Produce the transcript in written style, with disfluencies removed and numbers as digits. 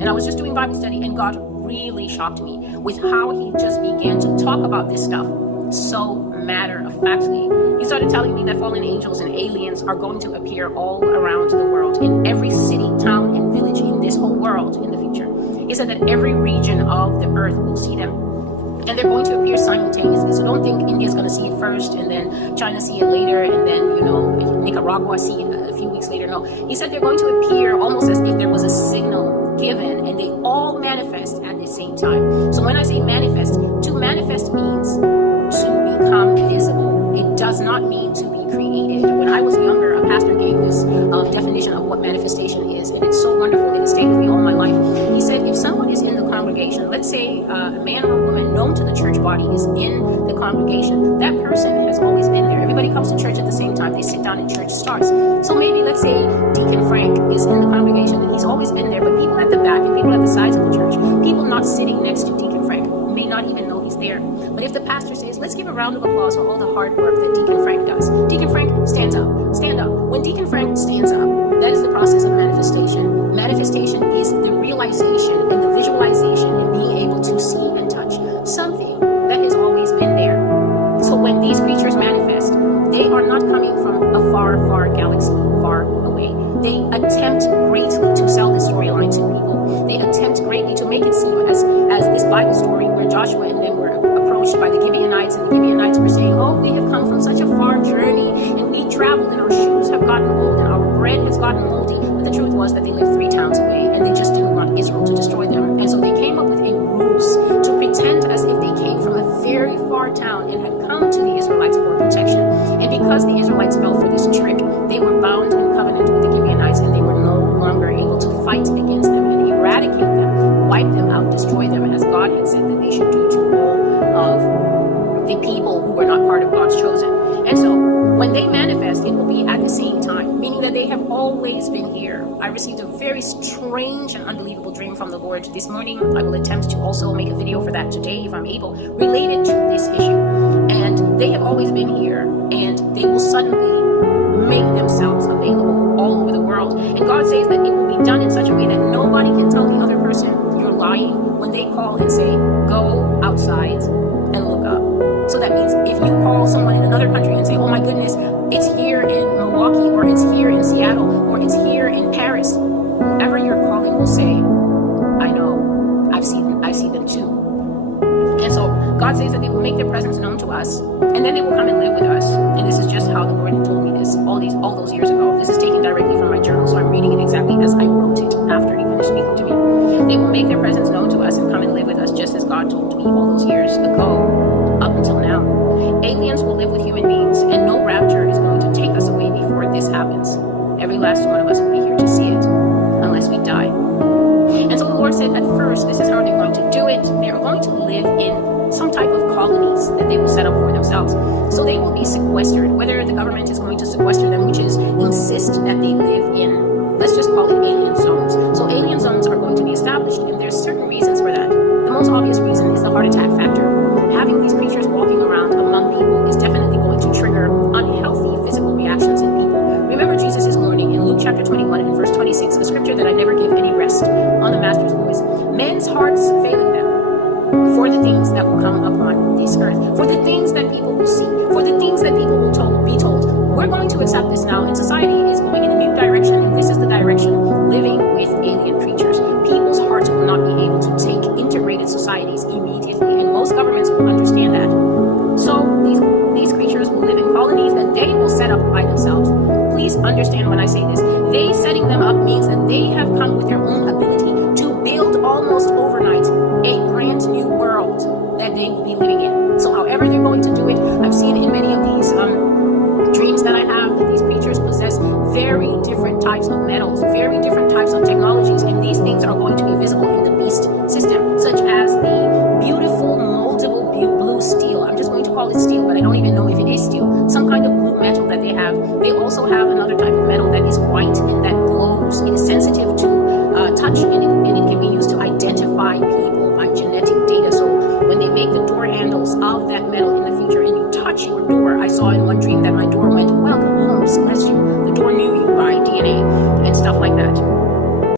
And I was just doing Bible study, and God really shocked me with how he just began to talk about this stuff so matter-of-factly. He started telling me that fallen angels and aliens are going to appear all around the world, in every city, town, and village in this whole world in the future. He said that every region of the earth will see them, and they're going to appear simultaneously. So don't think India's going to see it first, and then China see it later, and then, Nicaragua see it a few weeks later. No, he said they're going to appear almost as if there was a signal given, and they all manifest at the same time. So when I say manifest, to manifest means to become visible. It does not mean to be created. When I was younger, a pastor gave this definition of what manifestation is, and it's so wonderful. It has stayed with me all my life. He said, if someone is in the congregation, let's say a man or a woman known to the church body is in the congregation, that person has always been there. Everybody comes to church at the same time. They sit down and church starts. So maybe let's say Deacon Frank is in the congregation, and he's always been there, but people at the back and people at the sides of the church, people not sitting next to Deacon Frank, may not even know he's there. But if the pastor says, let's give a round of applause for all the hard work that Deacon Frank does. Deacon Frank stands up. Stand up. When Deacon Frank stands up, that is the process of manifestation. Manifestation is the realization and the visualization and being able to see and touch something that has always been there. So when these creatures manifest, they are not coming from a far, far galaxy, far away. They attempt greatly to sell the storyline to people. They attempt greatly to make it seem as this Bible story where Joshua and them were approached by the Gibeonites, and the Gibeonites were saying, oh, we have come from such a far journey, and we traveled, and our shoes have gotten old, and our bread has gotten moldy. But the truth was that they lived 3 towns away, and they just didn't want Israel to destroy them. And so they came up with a ruse to pretend as if they came from a very far town and had come to the Israelites for protection. And because the Israelites fell for this trick, they were bound in covenant with the Gibeonites, and they were no longer able to fight against them and eradicate them, wipe them out, destroy them, as God had said that they should do to all of the people who were not part of God's chosen. And so when they manifest, it will be at the same time, meaning that they have always been here. I received a very strange and unbelievable dream from the Lord this morning. I will attempt to also make a video for that today, if I'm able, related to this issue. And they have always been here, and they will suddenly make themselves available all over the world. And God says that it will be done in such a way that nobody can tell the other person you're lying when they call and say, go outside and look up. So that means if you call someone in another country and say, oh my goodness, it's here in Milwaukee, or it's here in Seattle, or it's here in Paris, whoever you're calling will say, I know, I see them too. And so God says that they will make their presence known to us, and then they will come and live with us. And this is just how the Lord had told me this all those years ago. This is taken directly from my journal, so I'm reading it exactly as I wrote it after he finished speaking to me. They will make their presence known to us and come and live with us, just as God told me all those years ago, up until now. Aliens will live with human beings, and no rapture is going to take us away before this happens. Every last one of us will be here to see it, unless we die. And so the Lord said that first, this is how they're going to do it. They're going to live in some type of colonies that they will set up for themselves. So they will be sequestered, whether the government is going to sequester them, which is insist that they live in, let's just call it alien zones. So alien zones are going to be established, and there's certain reasons for that. The most obvious reason is the heart attack factor. Having these creatures walking around among people is definitely going to trigger unhealthy physical reactions in people. Remember Jesus' warning in Luke chapter 21 and verse 26, a scripture that I never give any rest on the Master's voice. Men's hearts failing them for the things that will come upon this earth, for the things that people will see, for the things that people will be told. We're going to accept this now, and society is going in a new direction, and this is the direction: living with alien creatures. People's hearts will not be able to take integrated societies immediately, and most governments will understand that. So these creatures will live in colonies that they will set up by themselves. Please understand when I say this. They setting them up means that they have come with their own ability to build almost overnight a brand new world that they will be living in. So however they're going to do it, I've seen in many of these dreams that I have that these creatures possess very different types of metals, very different types of technology